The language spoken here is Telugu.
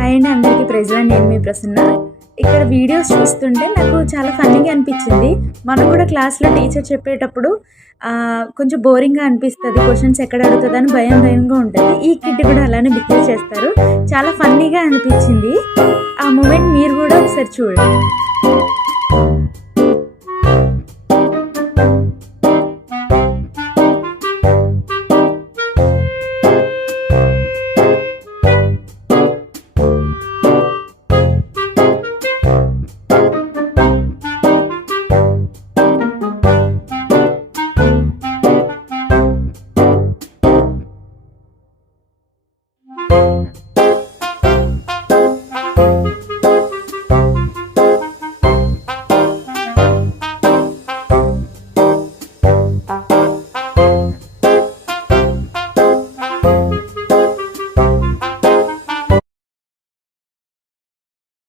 హాయ్ అండి అందరికీ ప్రెజెంట్ నేను మీ ప్రసన్న. ఇక్కడ వీడియోస్ చూస్తుంటే నాకు చాలా ఫన్నీగా అనిపించింది. మనం కూడా క్లాస్లో టీచర్ చెప్పేటప్పుడు కొంచెం బోరింగ్గా అనిపిస్తుంది, క్వశ్చన్స్ ఎక్కడ అడుగుతుందని భయంగా ఉంటుంది. ఈ కిడ్ కూడా అలానే బిహేవ్ చేస్తారు. చాలా ఫన్నీగా అనిపించింది. ఆ మూమెంట్ మీరు కూడా ఒకసారి చూడండి.